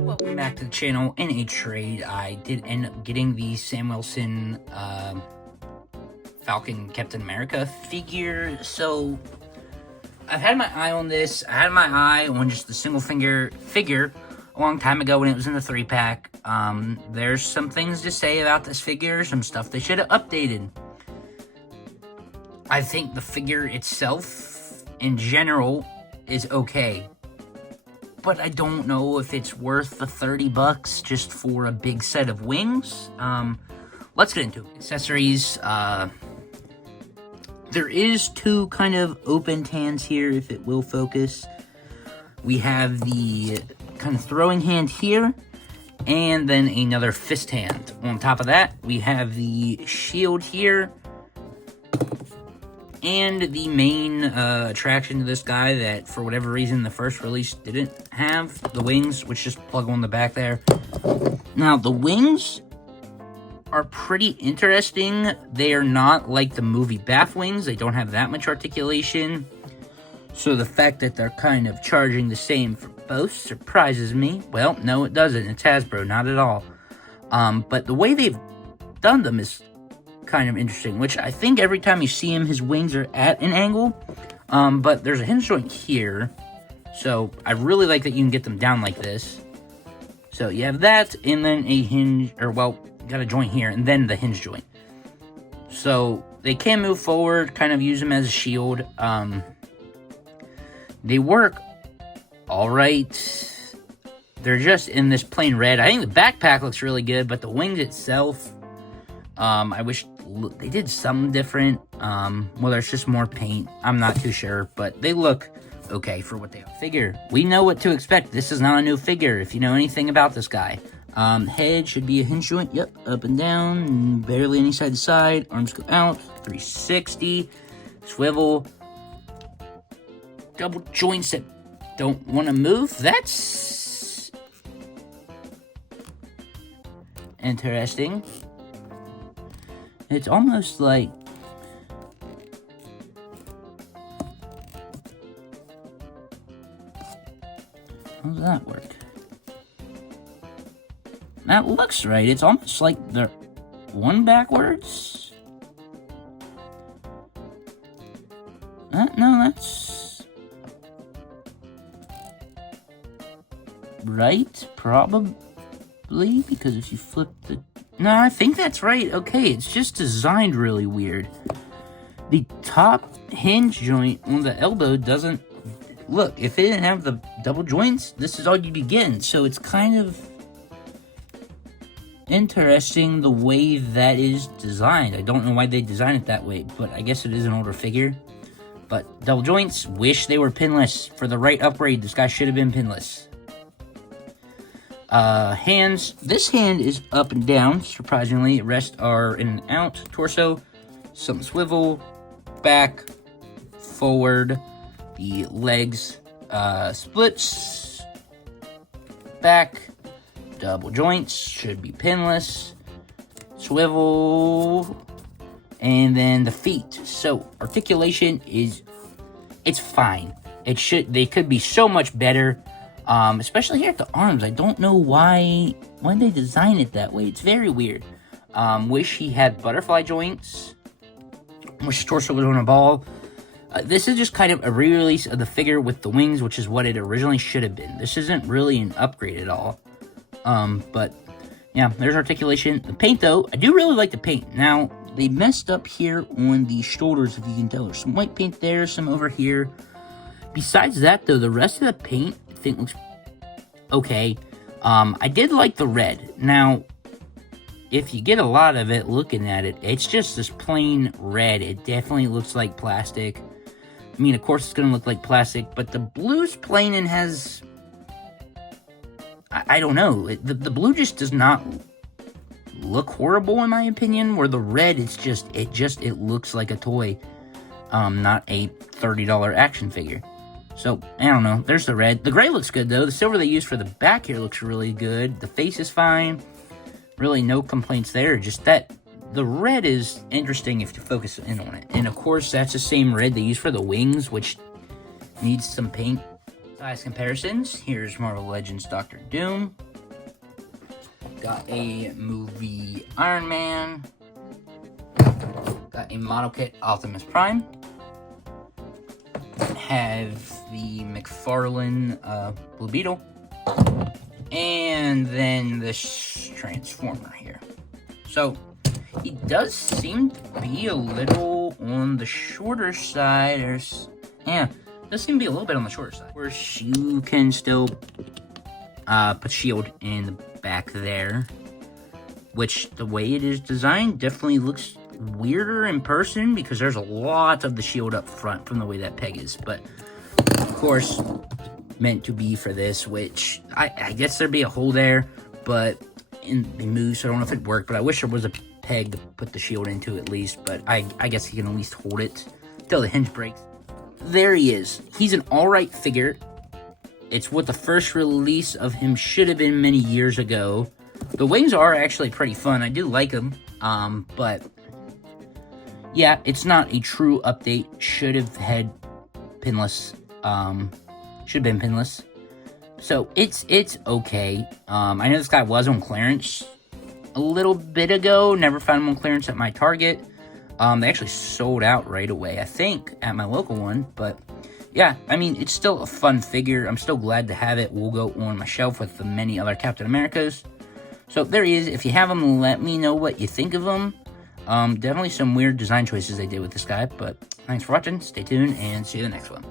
Welcome back to the channel. In a trade, I did end up getting the Sam Wilson Falcon Captain America figure. So I've had my eye on this. I had my eye on just the single figure a long time ago when it was in the 3-pack. There's some things to say about this figure, some stuff they should have updated. I think the figure itself, in general, is okay. But I don't know if it's worth the $30 just for a big set of wings. Let's get into it. Accessories. There is two kind of open hands here, if it will focus. We have the kind of throwing hand here, and then another fist hand. On top of that, we have the shield here, and the main attraction to this guy that, for whatever reason, the first release didn't have, the wings, which just plug on the back there. Now, the wings are pretty interesting. They are not like the movie Bath wings. They don't have that much articulation. So the fact that they're kind of charging the same for both surprises me. Well, no, it doesn't. It's Hasbro, not at all. But the way they've done them is kind of interesting, which I think every time you see him, his wings are at an angle. But there's a hinge joint here. So I really like that you can get them down like this. So you have that, and then a hinge, or well, got a joint here, and then the hinge joint. So they can move forward, kind of use them as a shield. They work all right. They're just in this plain red. I think the backpack looks really good, but the wings itself, I wish they did something different. Whether it's just more paint, I'm not too sure, but they look okay for what they are. Figure, we know what to expect. This is not a new figure, if you know anything about this guy. Head should be a hinge joint. Yep, up and down, barely any side to side. Arms go out, 360, swivel. Double joints that don't want to move. That's interesting. It's almost like how does that work? That looks right. It's almost like they're one backwards. No, that's right, probably, because if you flip the... No, I think that's right. Okay, it's just designed really weird. The top hinge joint on the elbow doesn't... Look, if it didn't have the double joints, this is all you'd be getting. So it's kind of interesting the way that is designed. I don't know why they designed it that way, but I guess it is an older figure. But double joints, wish they were pinless. For the right upgrade, this guy should have been pinless. Hands. This hand is up and down, surprisingly. The rest are in and out. Torso, some swivel, back, forward. The legs, splits, back, double joints, should be pinless, swivel, and then the feet. So articulation it's fine. They could be so much better. Especially here at the arms. I don't know why they design it that way. It's very weird. Wish he had butterfly joints. Wish his torso was on a ball. This is just kind of a re-release of the figure with the wings, which is what it originally should have been. This isn't really an upgrade at all. But yeah, there's articulation. The paint, though, I do really like the paint. Now, they messed up here on the shoulders, if you can tell. There's some white paint there, some over here. Besides that, though, the rest of the paint, I think, looks okay. I did like the red. Now, if you get a lot of it looking at it, it's just this plain red. It definitely looks like plastic. I mean, of course, it's going to look like plastic, but the blue's plain and has... I don't know. The blue just does not look horrible, in my opinion, where the red is it looks like a toy, not a $30 action figure. So, I don't know. There's the red. The gray looks good, though. The silver they used for the back here looks really good. The face is fine. Really no complaints there. Just that the red is interesting if you focus in on it. And, of course, that's the same red they use for the wings, which needs some paint. Size comparisons. Here's Marvel Legends Doctor Doom. Got a movie Iron Man. Got a model kit Optimus Prime. Have the McFarlane Blue Beetle. And then this Transformer here. So, he does seem to be a little on the shorter side. Does seem to be a little bit on the shorter side. Of course, you can still put shield in the back there, which the way it is designed definitely looks weirder in person because there's a lot of the shield up front from the way that peg is. But of course, meant to be for this, which I guess there'd be a hole there, but it moved, so I don't know if it worked. But I wish there was a peg to put the shield into at least. But I guess he can at least hold it until the hinge breaks. There he is. He's an alright figure. It's what the first release of him should have been many years ago. The wings are actually pretty fun. I do like them. But yeah, it's not a true update. Should have had pinless. Should have been pinless. So it's okay. I know this guy was on clearance a little bit ago. Never found him on clearance at my Target. They actually sold out right away, I think, at my local one. But yeah, I mean, it's still a fun figure. I'm still glad to have it. Will go on my shelf with the many other Captain Americas. So there he is. If you have him, let me know what you think of him. Definitely some weird design choices they did with this guy. But thanks for watching. Stay tuned and see you in the next one.